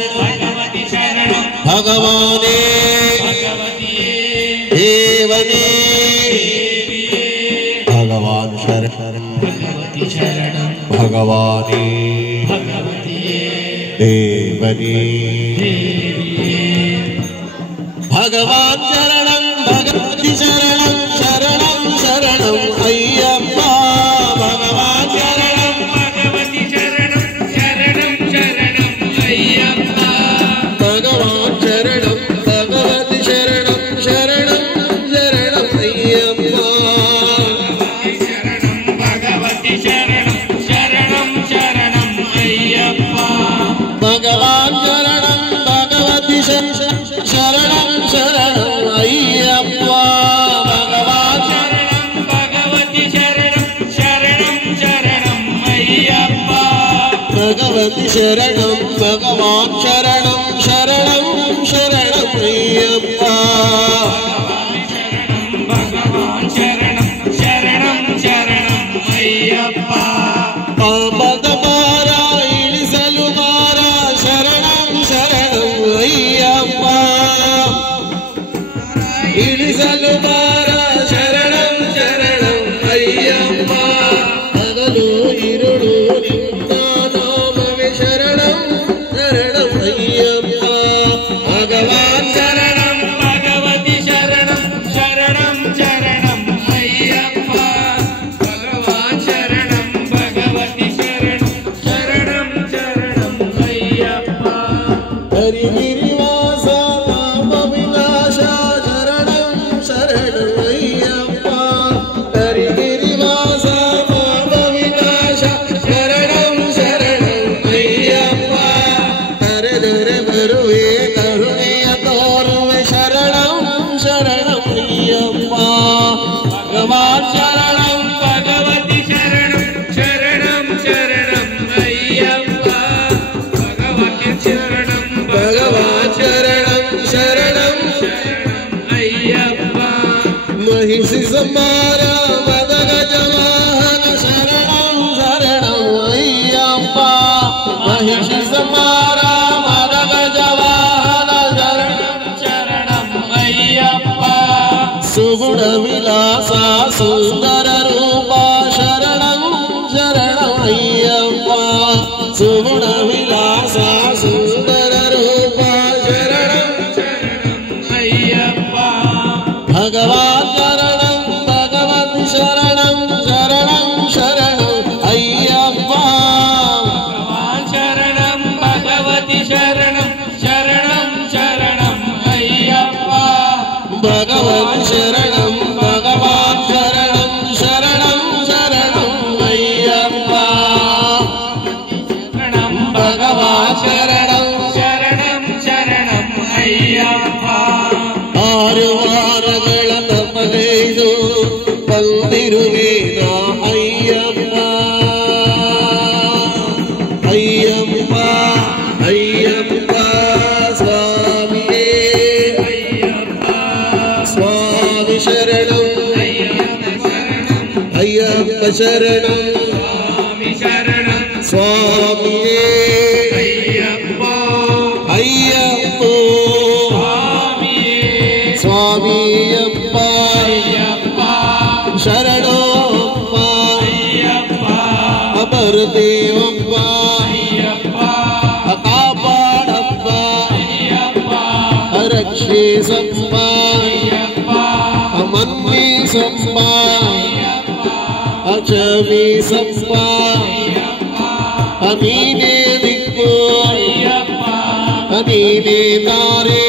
भगवती शरणं भगवाने भगवतीये देवने देविये भगवान शरण भगवती शरणं भगवाने भगवतीये देवने देविये भगवान शरणं भगवती शरणं शरणं शरणं अय्यप्पा भगवान शरणं भगवती शरणं शरणं शरणं अय्यप्पा भगवान शरणं भगवती शरणं शरणं शरणं अय्यप्पा शरणं भगवती शरणं शरणं शरणं अय्यप्पा भगवान शरणं भगवती शरणं शरणं अय्यप्पा भगवान शरणं भगवती शरणं शरणं शरणं अय्यप्पा भगवती शरणं भगवान शरणं शरणं शरणं अय्यप्पा भगवान शरणं शरणं शरणं अय्यप्पा पापद मारा इಳಿಸಲು ಮಾರ ಶರಣಂ ಶರಣಂ ಅಯ್ಯಪ್ಪ ಇಳಿಸಲು ಮಾರ ಶರಣಂ ಶರಣಂ ಅಯ್ಯಪ್ಪ ಹಗಲು ಇರುಳು ನಿನ್ನ ನಾಮವೇ ಶರಣಂ ಶರಣಂ ಅಯ್ಯಪ್ಪ ಭಗವಾನ್ शरणं भगवती शरणं शरणं शरणं अय्यप्प भगवान शरणं भगवती शरणं शरणं शरणं अय्यप्प ಹರಿಗಿರಿವಾಸ ಪಾಪ ವಿನಾಶ ಶರಣಂ ಶರಣಂ ಅಯ್ಯಪ್ಪ ಹರಿಗಿರಿವಾಸ ಪಾಪ ವಿನಾಶ ಶರಣಂ ಶರಣಂ ಅಯ್ಯಪ್ಪ ಕರೆದರೆ ಬರುವೆ ಕರುಣೆಯ ತೋರುವೆ ಶರಣಂ ಶರಣಂ ಅಯ್ಯಪ್ಪ ಭಗವಾನ್ ಶರಣಂ भगवती शरणं शरणं शरणं अय्यप्प भगवती शरणं ಭಗವಾನ್ ಶರಣಂ ಶರಣಂ शरणं अय्यप्प महिषि संहार मदगज वाहन शरणं शरणं अय्यप्प महिषि संहार मदगज वाहन शरणं शरणं अय्यप्प सुगुण विलास सुंदर रूप शरणं शरणं अय्यप्प सुगुण विलास सुंदर रूप शरणं अय्यप्प भगवान शरणं भगवती शरणं शरणं शरणं अय्यप्प भगवान शरणं भगवती शरणं शरणं शरणं अय्यप्प भगवती शरणं भगवान शरणं शरणं शरणं अय्यप्प शरणं भगवान शरणं शरणं शरणं अय्यप्प ಆರುವಾರಗಳ ತಪಗೈದು ಬಂದಿರುವೆ ನಾ ಅಯ್ಯಪ್ಪ ಅಯ್ಯಪ್ಪ ಅಯ್ಯಪ್ಪ ಸ್ವಾಮಿಯೇ अय्यप्प ಸ್ವಾಮಿ ಶರಣಂ ಅಯ್ಯಪ್ಪ ಶರಣಂ स्वामी शरणं ಸ್ವಾಮಿಯೇ अय्यप्प ಅಯ್ಯಪ್ಪ स्वामी ಸ್ವಾಮಿಯಪ್ಪ अय्यप्प ಶರಣೋಪ್ಪ अय्यप्प ಅಮರದೇವಪ್ಪ अय्यप्प ಕಾಪಾಡಪ್ಪ अय्यप्प ರಕ್ಷಿಸಪ್ಪ अय्यप्प ಮನ್ನಿಸಪ್ಪ ಕ್ಷಮಿಸಪ್ಪ ನೀನೇ ದಿಕ್ಕು ನೀನೇ ತಾರೆ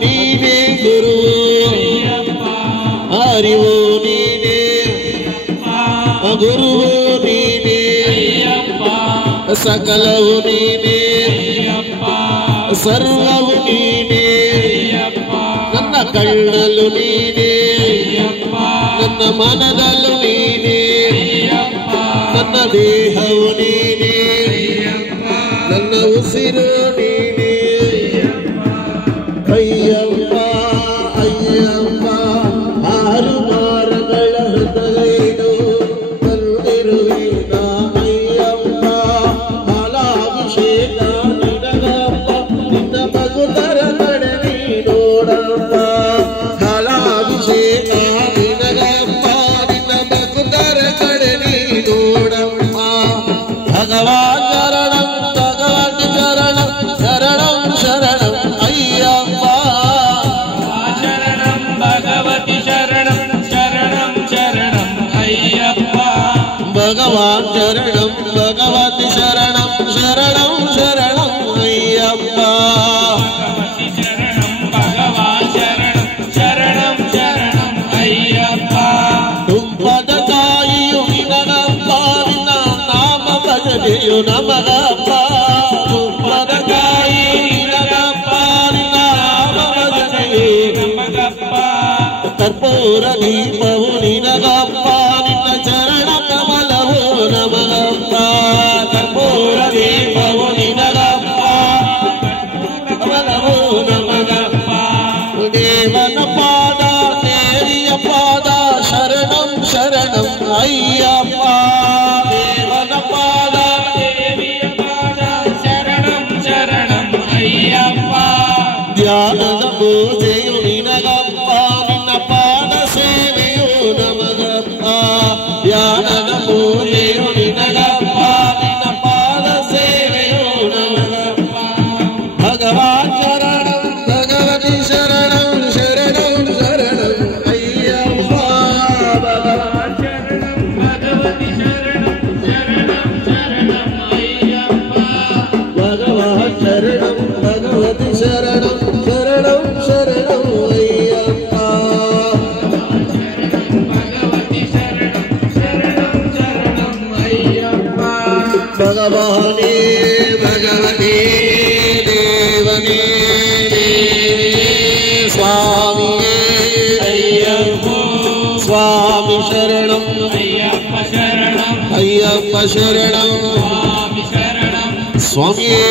ನೀನೇ ಗುರು ಅರಿವು ನೀನೇ ಗುರುವು ನೀನೇ ಸಕಲವು ನೀನೇ ಸರ್ವವು ನೀನೇ ನನ್ನ ಕಣ್ಣಲು ನೀನೇ ನನ್ನ ಮನದಲ್ಲೂ ನೀನೇ ನನ್ನ ದೇಹವು ನೀನೇ ನನ್ನ ಉಸಿರು ನೀನೇ ಅಯ್ಯಪ್ಪ ಅಯ್ಯಪ್ಪ ಆರು ವಾರಗಳ ಹೃದಯದು ಬಂದಿರುವೆ ನಾ ಅಯ್ಯಪ್ಪ ಹಾಲಾಭಿಷೇಕ ನೀ ಕರ್ಪೂರ ದೀಪವು ನಿನಗಪ್ಪ ನಿನ್ನ ಚರಣ ಕಮಲವು ನಮಗಪ್ಪ ಕರ್ಪೂರ ದೀಪವು ನಿನಗಪ್ಪ ಕಮಲವು ನಮಗಪ್ಪ ದೇವನ ಪಾದ ದೇವಿಯ ಪಾದ ಶರಣಂ ಶರಣಂ ಅಯ್ಯಪ್ಪ ದೇವನ ಪಾದ ದೇವಿಯ ಪಾದ ಶರಣಂ ಶರಣಂ ಅಯ್ಯಪ್ಪ ಧ್ಯಾನದ ಪೂಜೆಯು ನಿನಗಪ್ಪ ನಿನ್ನ ಪಾದ ಸೇವೆಯು ನಮಗಪ್ಪ ಧ್ಯಾನದ ಪೂಜೆಯು ನಿನಗಪ್ಪ ನಿನ್ನ ಪಾದ ಸೇವೆಯು ನಮಗಪ್ಪ ಭಗವಾನ್ ಶರಣಂ ಭಗವತಿ ಶರಣಂ ಶರಣಂ ಶರಣಂ ಅಯ್ಯಪ್ಪ ಭಗವಾನ್ ಶರಣಂ ಭಗವತಿ ಶರಣಂ ಶರಣಂ ಶರಣಂ ಅಯ್ಯಪ್ಪ ಭಗವಾನ್ ಶರಣಂ ಭಗವತಿ ಶರಣಂ ಶರಣಂ ಶರಣಂ ಅಯ್ಯಪ್ಪ ಭಗವತಿ ಶರಣಂ ಶರಣಂ ಶರಣಂ ಅಯ್ಯಪ್ಪ ಭಗವಾನೇ ಭಗವತಿ ದೇವನೇ ಸ್ವಾಮಿಯೇ ಅಯ್ಯಪ್ಪ ಸ್ವಾಮಿ ಶರಣಂ ಅಯ್ಯಪ್ಪ ಶರಣಂ ಅಯ್ಯಪ್ಪ ಶರಣಂ ಸ್ವಾಮಿ ಶರಣಂ ಸ್ವಾಮಿಯೇ